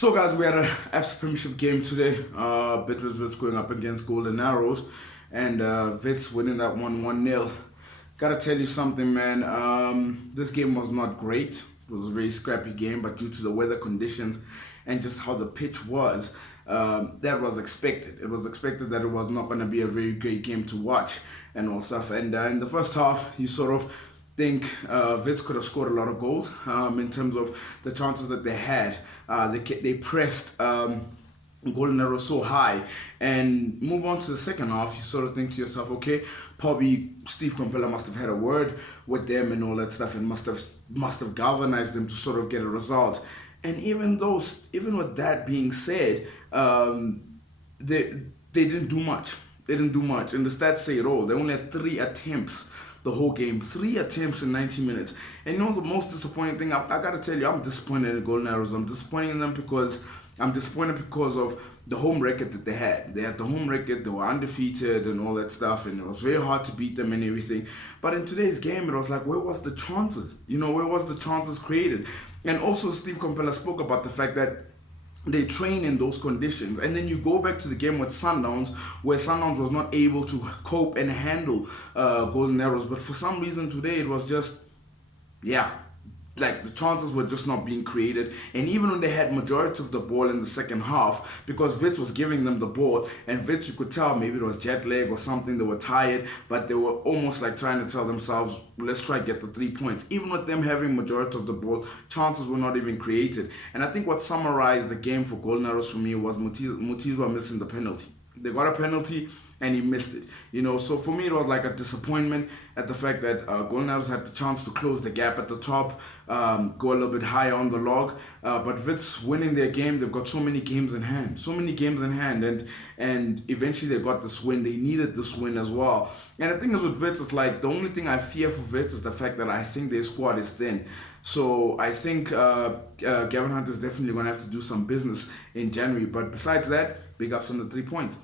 So guys, we had an APS Premiership game today. Bidvest Wits going up against Golden Arrows, and Wits winning that one 1-0. Gotta tell you something, man. This game was not great. It was a very scrappy game, but due to the weather conditions and just how the pitch was, that was expected. It was expected that it was not going to be a very great game to watch and all stuff. And in the first half, you sort of think Wits could have scored a lot of goals in terms of the chances that they had. They pressed Golden Arrow so high, and move on to the second half. You sort of think to yourself, okay, probably Steve Khompela must have had a word with them and all that stuff, and must have galvanized them to sort of get a result. And even with that being said, they didn't do much. They didn't do much, and the stats say it all. They only had 3 attempts the whole game, 3 attempts in 90 minutes. And you know the most disappointing thing, I gotta tell you, I'm disappointed in Golden Arrows. I'm disappointed in them because of the home record that they had. They had the home record, they were undefeated and all that stuff, and it was very hard to beat them and everything. But in today's game, it was like, where was the chances? Where was the chances created? And also, Steve Khompela spoke about the fact that they train in those conditions, and then you go back to the game with Sundowns, where Sundowns was not able to cope and handle Golden Arrows. But for some reason today, it was just, like the chances were just not being created. And even when they had majority of the ball in the second half, because Wits was giving them the ball, and Wits, you could tell maybe it was jet lag or something, they were tired, but they were almost like trying to tell themselves, let's try to get the 3 points. Even with them having majority of the ball, chances were not even created. And I think what summarized the game for Golden Arrows for me was Mutizwa missing the penalty. They got a penalty and he missed it. So for me it was like a disappointment at the fact that Golden Arrows had the chance to close the gap at the top, go a little bit higher on the log, but Wits winning their game. They've got so many games in hand, and eventually they got this win. They needed this win as well. And the thing is with Wits, it's like the only thing I fear for Wits is the fact that I think their squad is thin. So I think Gavin Hunt is definitely going to have to do some business in January. But besides that, big ups on the 3 points.